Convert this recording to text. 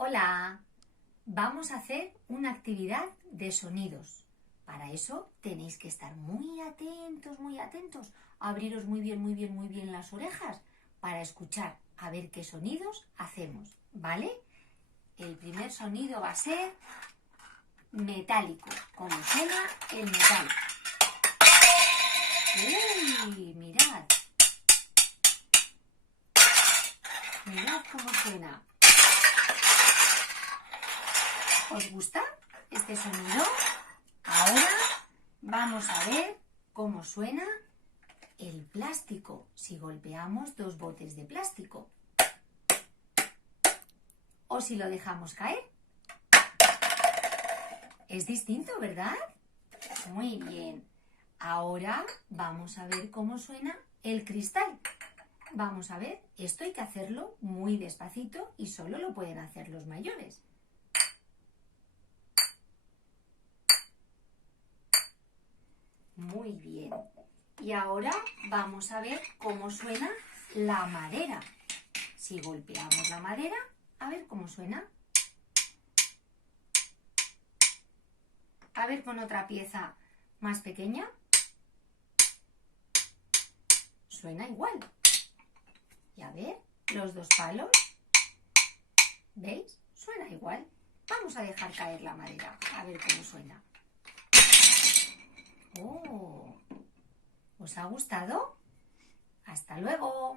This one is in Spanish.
Hola, vamos a hacer una actividad de sonidos. Para eso tenéis que estar muy atentos, abriros muy bien las orejas para escuchar a ver qué sonidos hacemos, ¿vale? El primer sonido va a ser metálico, como suena el metal. ¡Uy! Mirad. Mirad cómo suena. ¿Os gusta este sonido? Ahora vamos a ver cómo suena el plástico si golpeamos dos botes de plástico. O si lo dejamos caer. Es distinto, ¿verdad? Muy bien. Ahora vamos a ver cómo suena el cristal. Vamos a ver, esto hay que hacerlo muy despacito y solo lo pueden hacer los mayores. Muy bien. Y ahora vamos a ver cómo suena la madera. Si golpeamos la madera, a ver cómo suena. A ver con otra pieza más pequeña. Suena igual. Y a ver, los dos palos. ¿Veis? Suena igual. Vamos a dejar caer la madera, a ver cómo suena. ¡Oh! ¿Os ha gustado? ¡Hasta luego!